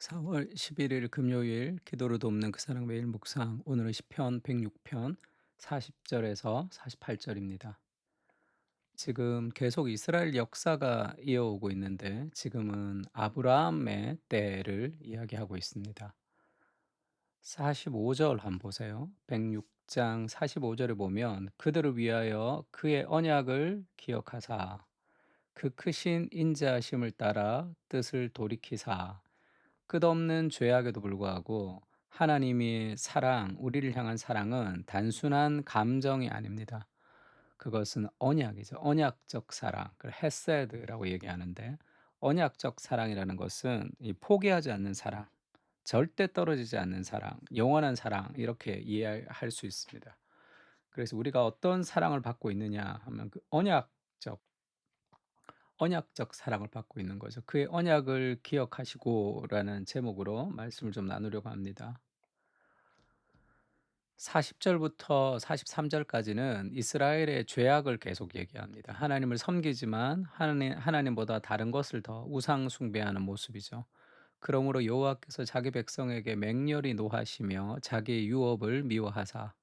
4월 11일 금요일 기도로 돕는 그 사랑 매일 묵상. 오늘은 시편 106편 40절에서 48절입니다. 지금 계속 이스라엘 역사가 이어오고 있는데 지금은 아브라함의 때를 이야기하고 있습니다. 45절 한번 보세요. 106장 45절에 보면 그들을 위하여 그의 언약을 기억하사 그 크신 인자하심을 따라 뜻을 돌이키사 끝없는 죄악에도 불구하고 하나님의 사랑, 우리를 향한 사랑은 단순한 감정이 아닙니다. 그것은 언약이죠. 언약적 사랑, 그걸 헤세드라고 얘기하는데 언약적 사랑이라는 것은 이 포기하지 않는 사랑, 절대 떨어지지 않는 사랑, 영원한 사랑 이렇게 이해할 수 있습니다. 그래서 우리가 어떤 사랑을 받고 있느냐 하면 그 언약적 사랑을 받고 있는 거죠. 그의 언약을 기억하시고라는 제목으로 말씀을 좀 나누려고 합니다. 40절부터 43절까지는 이스라엘의 죄악을 계속 얘기합니다. 하나님을 섬기지만 하나님보다 다른 것을 더 우상 숭배하는 모습이죠. 그러므로 여호와께서 자기 백성에게 맹렬히 노하시며 자기의 유업을 미워하사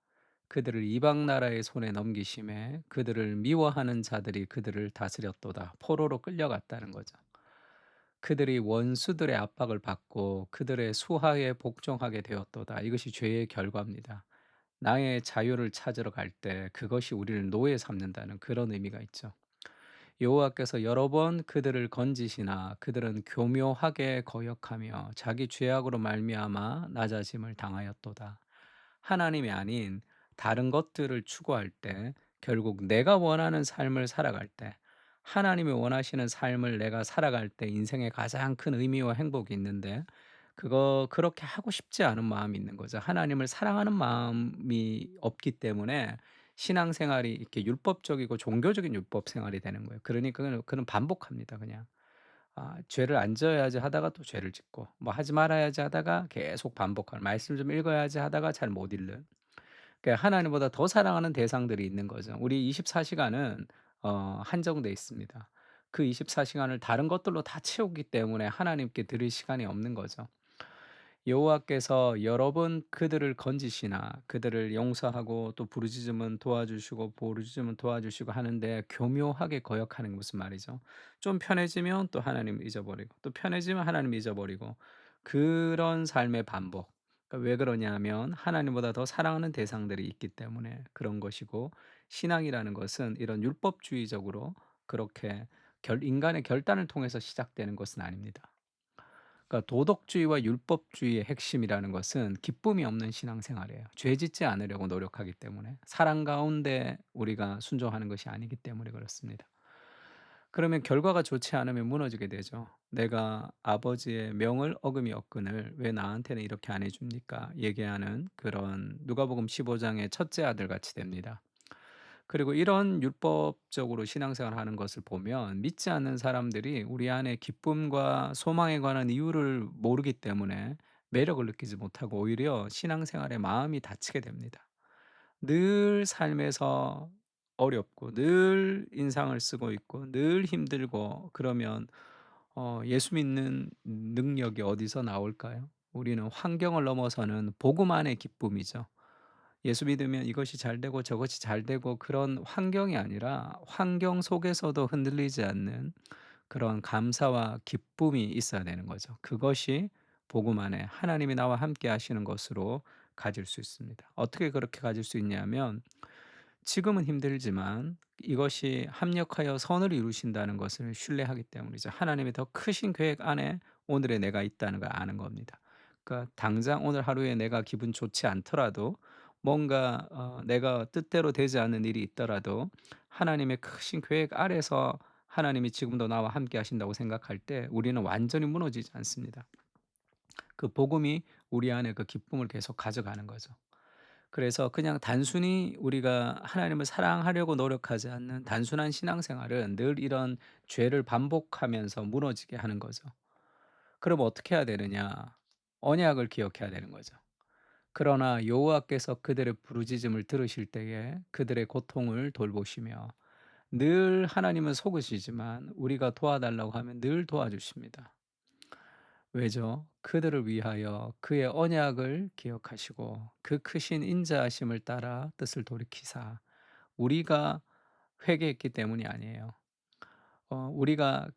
그들을 이방 나라의 손에 넘기심에 그들을 미워하는 자들이 그들을 다스렸도다. 포로로 끌려갔다는 거죠. 그들이 원수들의 압박을 받고 그들의 수하에 복종하게 되었도다. 이것이 죄의 결과입니다. 나의 자유를 찾으러 갈 때 그것이 우리를 노예 삼는다는 그런 의미가 있죠. 여호와께서 여러 번 그들을 건지시나 그들은 교묘하게 거역하며 자기 죄악으로 말미암아 낮아짐을 당하였도다. 하나님이 아닌 다른 것들을 추구할 때 결국 내가 원하는 삶을 살아갈 때 하나님이 원하시는 삶을 내가 살아갈 때 인생에 가장 큰 의미와 행복이 있는데 그렇게 하고 싶지 않은 마음이 있는 거죠. 하나님을 사랑하는 마음이 없기 때문에 신앙생활이 이렇게 율법적이고 종교적인 율법 생활이 되는 거예요. 그러니까 그는 반복합니다 그냥. 죄를 안 져야지 하다가 또 죄를 짓고 뭐 하지 말아야지 하다가 계속 반복하는 말씀 좀 읽어야지 하다가 잘 못 읽는 그러니까 하나님보다 더 사랑하는 대상들이 있는 거죠. 우리 24시간 시간은 한정돼 있습니다. 그 24시간 시간을 다른 것들로 다 채우기 때문에 하나님께 드릴 시간이 없는 거죠. 여호와께서 여러 번 그들을 건지시나 그들을 용서하고 또 부르짖으면 도와주시고 부르짖으면 도와주시고 하는데 교묘하게 거역하는 것은 말이죠. 좀 편해지면 또 하나님 잊어버리고 또 편해지면 하나님 잊어버리고 그런 삶의 반복. 그러니까 왜 그러냐면 하나님보다 더 사랑하는 대상들이 있기 때문에 그런 것이고 신앙이라는 것은 이런 율법주의적으로 그렇게 인간의 결단을 통해서 시작되는 것은 아닙니다. 그러니까 도덕주의와 율법주의의 핵심이라는 것은 기쁨이 없는 신앙생활이에요. 죄 짓지 않으려고 노력하기 때문에 사랑 가운데 우리가 순종하는 것이 아니기 때문에 그렇습니다. 그러면 결과가 좋지 않으면 무너지게 되죠. '내가 아버지의 명을 어금이 없거늘 왜 나한테는 이렇게 안 해 줍니까?' 얘기하는 그런 누가복음 15 장의 첫째 아들 같이 됩니다. 그리고 이런 율법적으로 신앙생활하는 것을 보면 믿지 않는 사람들이 우리 안에 기쁨과 소망에 관한 이유를 모르기 때문에 매력을 느끼지 못하고 오히려 신앙생활에 마음이 닫히게 됩니다. 늘 삶에서 어렵고 늘 인상을 쓰고 있고 늘 힘들고 그러면 예수 믿는 능력이 어디서 나올까요? 우리는 환경을 넘어서는 복음 안의 기쁨이죠. 예수 믿으면 이것이 잘 되고 저것이 잘 되고 그런 환경이 아니라 환경 속에서도 흔들리지 않는 그런 감사와 기쁨이 있어야 되는 거죠. 그것이 복음 안에 하나님이 나와 함께 하시는 것으로 가질 수 있습니다. 어떻게 그렇게 가질 수 있냐면 지금은 힘들지만 이것이 합력하여 선을 이루신다는 것을 신뢰하기 때문이죠. 하나님의 더 크신 계획 안에 오늘의 내가 있다는 걸 아는 겁니다. 그러니까 당장 오늘 하루에 내가 기분 좋지 않더라도 뭔가 내가 뜻대로 되지 않는 일이 있더라도 하나님의 크신 계획 아래서 하나님이 지금도 나와 함께 하신다고 생각할 때 우리는 완전히 무너지지 않습니다. 그 복음이 우리 안에 그 기쁨을 계속 가져가는 거죠. 그래서 그냥 단순히 우리가 하나님을 사랑하려고 노력하지 않는 단순한 신앙생활은 늘 이런 죄를 반복하면서 무너지게 하는 거죠. 그럼 어떻게 해야 되느냐? 언약을 기억해야 되는 거죠. 그러나 여호와께서 그들의 부르짖음을 들으실 때에 그들의 고통을 돌보시며 늘 하나님은 속으시지만 우리가 도와달라고 하면 늘 도와주십니다. 왜죠? 그들을 위하여 그의 언약을 기억하시고 그 크신 인자하심을 따라 뜻을 돌이키사 우리가 회개했기 때문이 아니에요. 우리가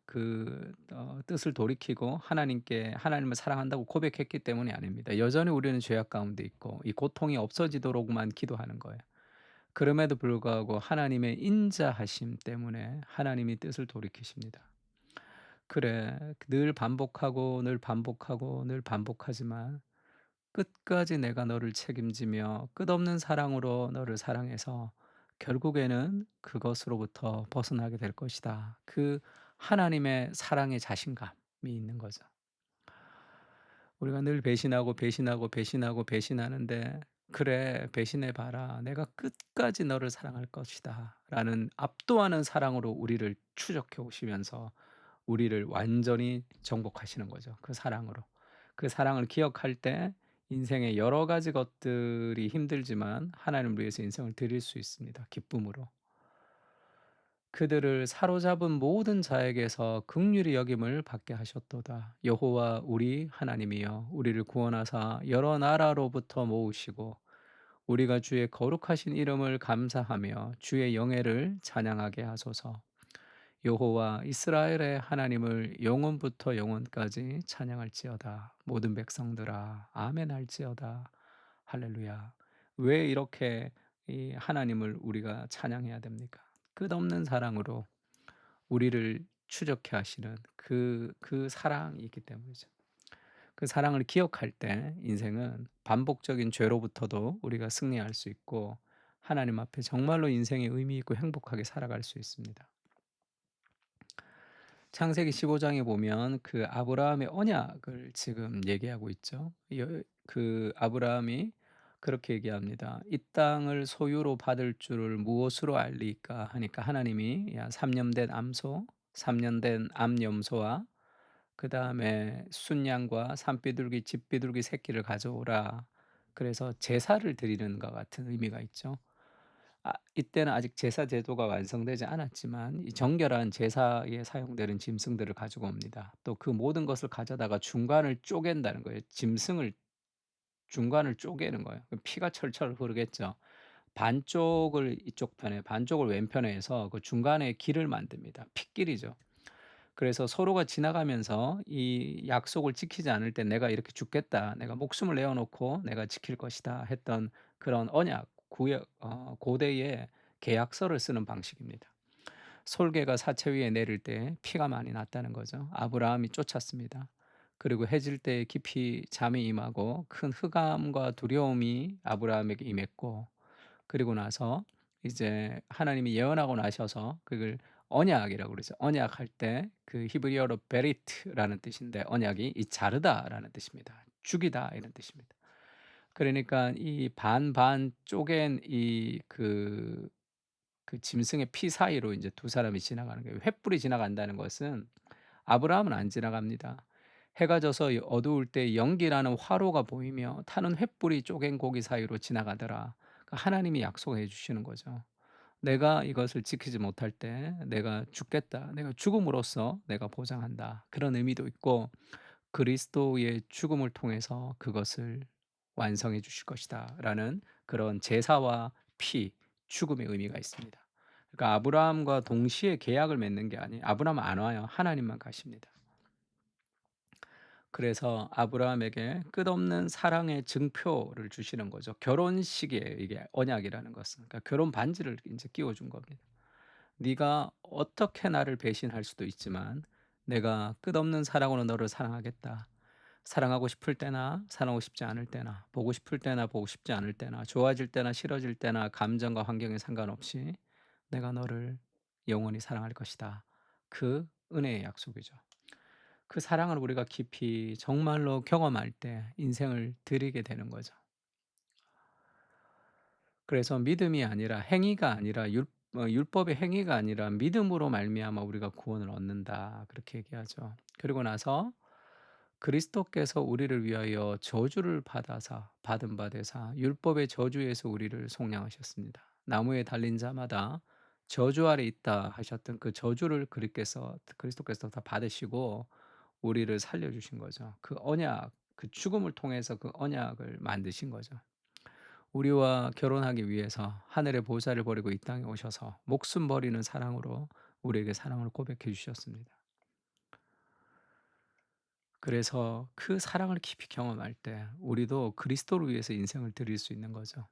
뜻을 돌이키고 하나님께 하나님을 사랑한다고 고백했기 때문이 아닙니다. 여전히 우리는 죄악 가운데 있고 이 고통이 없어지도록만 기도하는 거예요. 그럼에도 불구하고 하나님의 인자하심 때문에 하나님이 뜻을 돌이키십니다. 그래, 늘 반복하고 늘 반복하고 늘 반복하지만 끝까지 내가 너를 책임지며 끝없는 사랑으로 너를 사랑해서 결국에는 그것으로부터 벗어나게 될 것이다. 그 하나님의 사랑의 자신감이 있는 거죠. 우리가 늘 배신하고 배신하고 배신하고 배신하는데 "그래 배신해 봐라. 내가 끝까지 너를 사랑할 것이다."라는 압도하는 사랑으로 우리를 추적해 오시면서 우리를 완전히 정복하시는 거죠, 그 사랑으로. 그 사랑을 기억할 때 인생의 여러 가지 것들이 힘들지만 하나님을 위해서 인생을 드릴 수 있습니다, 기쁨으로. 그들을 사로잡은 모든 자에게서 긍휼히 여김을 받게 하셨도다. 여호와 우리 하나님이여 우리를 구원하사 여러 나라로부터 모으시고 우리가 주의 거룩하신 이름을 감사하며 주의 영예를 찬양하게 하소서. 여호와 이스라엘의 하나님을 영원부터 영원까지 찬양할지어다. 모든 백성들아 아멘 할지어다. 할렐루야. 왜 이렇게 이 하나님을 우리가 찬양해야 됩니까? 끝없는 사랑으로 우리를 추적해 하시는 그 사랑이 있기 때문이죠. 그 사랑을 기억할 때 인생은 반복적인 죄로부터도 우리가 승리할 수 있고 하나님 앞에 정말로 인생의 의미 있고 행복하게 살아갈 수 있습니다. 창세기 15 장에 보면 그 아브라함의 언약을 지금 얘기하고 있죠. 그 아브라함이 그렇게 얘기합니다. "이 땅을 소유로 받을 줄을 무엇으로 알리까?" 하니까 하나님이 "야 3년 된 암소, 3년 된 암염소와 그다음에 순양과 산비둘기, 집비둘기 새끼를 가져오라." 그래서 제사를 드리는 것 같은 의미가 있죠. 이때는 아직 제사 제도가 완성되지 않았지만 이 정결한 제사에 사용되는 짐승들을 가지고 옵니다. 또 그 모든 것을 가져다가 중간을 쪼갠다는 거예요. 짐승을 중간을 쪼개는 거예요. 그럼 피가 철철 흐르겠죠. 반쪽을 이쪽 편에 반쪽을 왼편에 해서 그 중간에 길을 만듭니다. 핏길이죠. 그래서 서로가 지나가면서 이 약속을 지키지 않을 때 '내가 이렇게 죽겠다. 내가 목숨을 내어 놓고 내가 지킬 것이다.' 했던 그런 언약, 구약 고대의 계약서를 쓰는 방식입니다. 솔개가 사체 위에 내릴 때 피가 많이 났다는 거죠. 아브라함이 쫓았습니다. 그리고 해질 때 깊이 잠이 임하고 큰 흑암과 두려움이 아브라함에게 임했고 그리고 나서 이제 하나님이 예언하고 나셔서 그걸 언약이라고 그러죠. 언약할 때 그 히브리어로 베리트라는 뜻인데 언약이 이 자르다라는 뜻입니다. 죽이다 이런 뜻입니다. 그러니까 이 반반 쪼갠 그 짐승의 피 사이로 인제 두 사람이 지나가는 거예요. 횃불이 지나간다는 것은 아브라함은 안 지나갑니다. 해가 져서 이 어두울 때 연기라는 화로가 보이며 타는 횃불이 쪼갠 고기 사이로 지나가더라. 그 하나님이 약속해 주시는 거죠. "내가 이것을 지키지 못할 때 내가 죽겠다. 내가 죽음으로써 내가 보장한다." 그런 의미도 있고 그리스도의 죽음을 통해서 그것을 완성해 주실 것이다라는 그런 제사와 피, 죽음의 의미가 있습니다. 그러니까 아브라함과 동시에 계약을 맺는 게 아니에요. 아브라함은 안 와요. 하나님만 가십니다. 그래서 아브라함에게 끝없는 사랑의 증표를 주시는 거죠. 결혼식이에요, 이게 언약이라는 것은. 그러니까 결혼 반지를 인제 끼워 준 겁니다. "네가 어떻게 나를 배신할 수도 있지만 내가 끝없는 사랑으로 너를 사랑하겠다. 사랑하고 싶을 때나 사랑하고 싶지 않을 때나 보고 싶을 때나 보고 싶지 않을 때나 좋아질 때나 싫어질 때나 감정과 환경에 상관없이 내가 너를 영원히 사랑할 것이다." 그 은혜의 약속이죠. 그 사랑을 우리가 깊이 정말로 경험할 때 인생을 드리게 되는 거죠. 그래서 믿음이 아니라 행위가 아니라 율법의 행위가 아니라 믿음으로 말미암아 우리가 구원을 얻는다. 그렇게 얘기하죠. 그리고 나서 그리스도께서 우리를 위하여 저주를 받아사 받은 바 되사 율법의 저주에서 우리를 속량하셨습니다. 나무에 달린 자마다 저주 아래 있다 하셨던 그 저주를 그리스도께서 다 받으시고 우리를 살려 주신 거죠. 그 언약, 그 죽음을 통해서 그 언약을 만드신 거죠. 우리와 결혼하기 위해서 하늘의 보좌를 버리고 이 땅에 오셔서 목숨 버리는 사랑으로 우리에게 사랑을 고백해 주셨습니다. 그래서 그 사랑을 깊이 경험할 때 우리도 그리스도를 위해서 인생을 드릴 수 있는 거죠.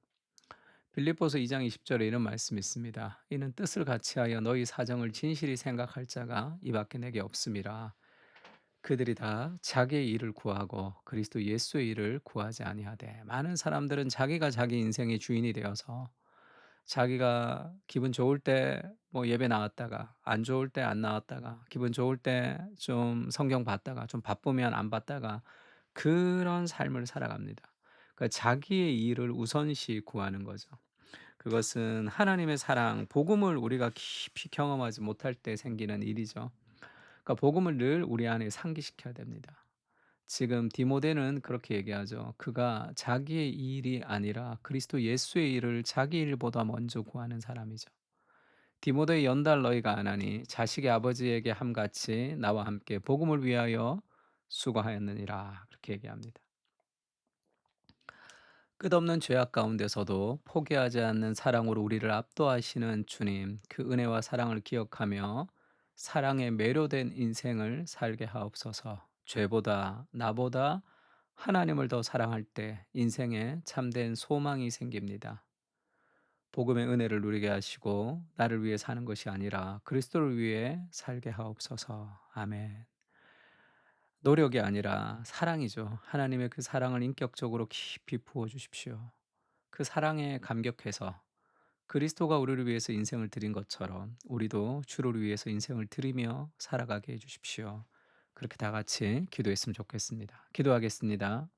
빌립보서 2장 20 절에 이런 말씀이 있습니다. 이는 뜻을 같이하여 너희 사정을 진실히 생각할 자가 이 밖에 내게 없음이라. 그들이 다 자기의 일을 구하고 그리스도 예수의 일을 구하지 아니하되, 많은 사람들은 자기가 자기 인생의 주인이 되어서 자기가 기분 좋을 때 뭐 예배 나왔다가 안 좋을 때 안 나왔다가 기분 좋을 때 좀 성경 봤다가 좀 바쁘면 안 봤다가 그런 삶을 살아갑니다. 그러니까 자기의 일을 우선시 구하는 거죠. 그것은 하나님의 사랑, 복음을 우리가 깊이 경험하지 못할 때 생기는 일이죠. 그러니까 복음을 늘 우리 안에 상기시켜야 됩니다. 지금 디모데는 그렇게 얘기하죠. 그가 자기의 일이 아니라 그리스도 예수의 일을 자기 일보다 먼저 구하는 사람이죠. 디모데의 연달 너희가 안 하니 자식의 아버지에게 함같이 나와 함께 복음을 위하여 수고하였느니라. 그렇게 얘기합니다. 끝없는 죄악 가운데서도 포기하지 않는 사랑으로 우리를 압도하시는 주님, 그 은혜와 사랑을 기억하며 사랑에 매료된 인생을 살게 하옵소서. 죄보다 나보다 하나님을 더 사랑할 때 인생에 참된 소망이 생깁니다. 복음의 은혜를 누리게 하시고 나를 위해 사는 것이 아니라 그리스도를 위해 살게 하옵소서. 아멘. 노력이 아니라 사랑이죠. 하나님의 그 사랑을 인격적으로 깊이 부어 주십시오. 그 사랑에 감격해서 그리스도가 우리를 위해서 인생을 드린 것처럼 우리도 주를 위해서 인생을 드리며 살아가게 해 주십시오. 그렇게 다 같이 기도했으면 좋겠습니다. 기도하겠습니다.